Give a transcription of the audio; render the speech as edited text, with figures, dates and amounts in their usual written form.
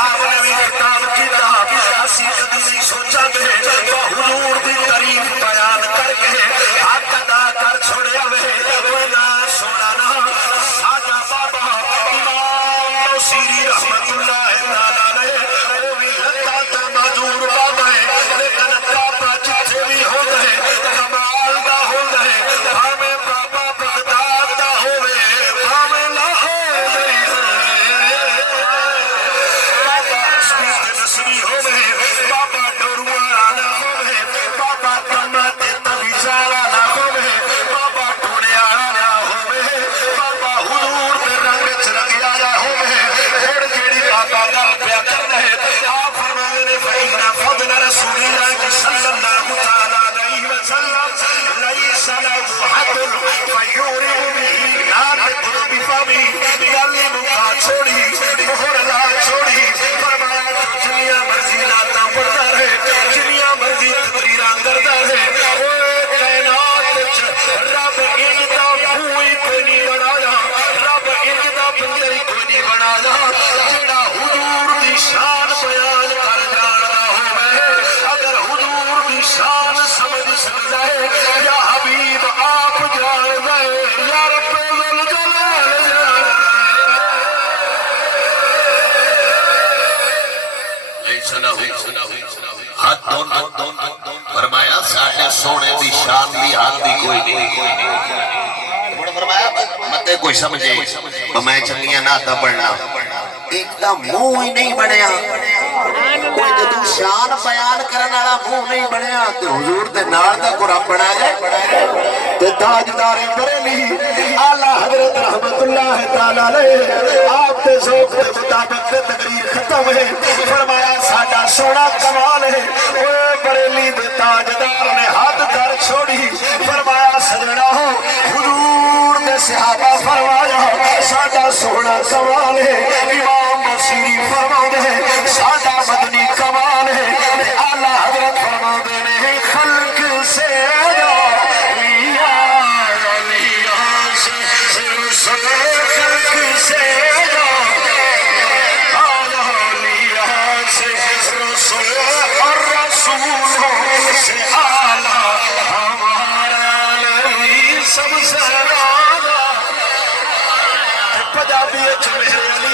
صاحب نے بھی خطاب کیتا اسی کدی نہیں سوچا گے حضور دی تعریف بیان کر کے حق ادا کر چھوڑیا وے کوئی نہ سونا نہ ساڈا بابا امام سیری رحمت اللہ تعالی علیہ وہ بھی لتا تے معذور بابا ہے لیکن بابا جتھے بھی ہو گئے کمال دا ہو گئے بھاویں بابا بغداد دا ہوے بھاویں لاہور بابا حسنی تے نسبی ہوے بابا ڈوروا والا ہوے بابا تما تے تبیزا والا ہوے بابا ٹوڑے والا ہوے بابا حضور دے رنگ چ رنگیا جا ہوے پھر جیڑی بابا گل پیا کردا ہے آپ فرماندے نے فإن فضل رسول اللہ صلی اللہ تعالی علیہ وسلم ليس له حد فيورب به لا تقرب فمي گل مکا چھوڑی مہر لا چھوڑی فرمایا جنیاں مرضی لاتا پڑھتا رہے جنیاں مرضی تقریراں کرتا رہے اوے کائنات وچ رب انج دا کوئی کوئی نہیں بنایا رب انج دا بندہ ہی کوئی نہیں بنایا جڑا حضور دی شان بیان کر جاندا ہوے اگر حضور دی شان سمجھ سکدا ہے یا حبیب آپ جاندا ہے یا رب ذوالجلال فرمایا ساڈے سونے دی شان دی حد دی کوئی نہیں فرمایا متے کوئی سمجھے میں چنگیاں نعتاں پڑھنا ایک دا منہ ہی نہیں بنیا کوئی جدو شان بیان کرن والا منہ نہیں بنیا تے حضور دے نال دا قرآن بنا جائے تے تاجدار بریلی اعلی حضرت رحمت اللہ تعالی علیہ آپ دے ذوق دے مطابق تقریر ختم ہے فرمایا ساڈا سونا کمال ہے اوے بریلی دے تاجدار نے حد کر چھوڑی فرمایا سجنا ہو حضور دے صحابہ فرمایا ساڈا سونا کمال ہے امام بصیری فرماتے ہیں ساڈا مدنی کمال ہے اعلی حضرت فرماتے ہیں خلق سے لیا خلق سے اور رسولوں سے اعلیٰ ہمارا نبی سب سے زیادہ پنجابی میرے علی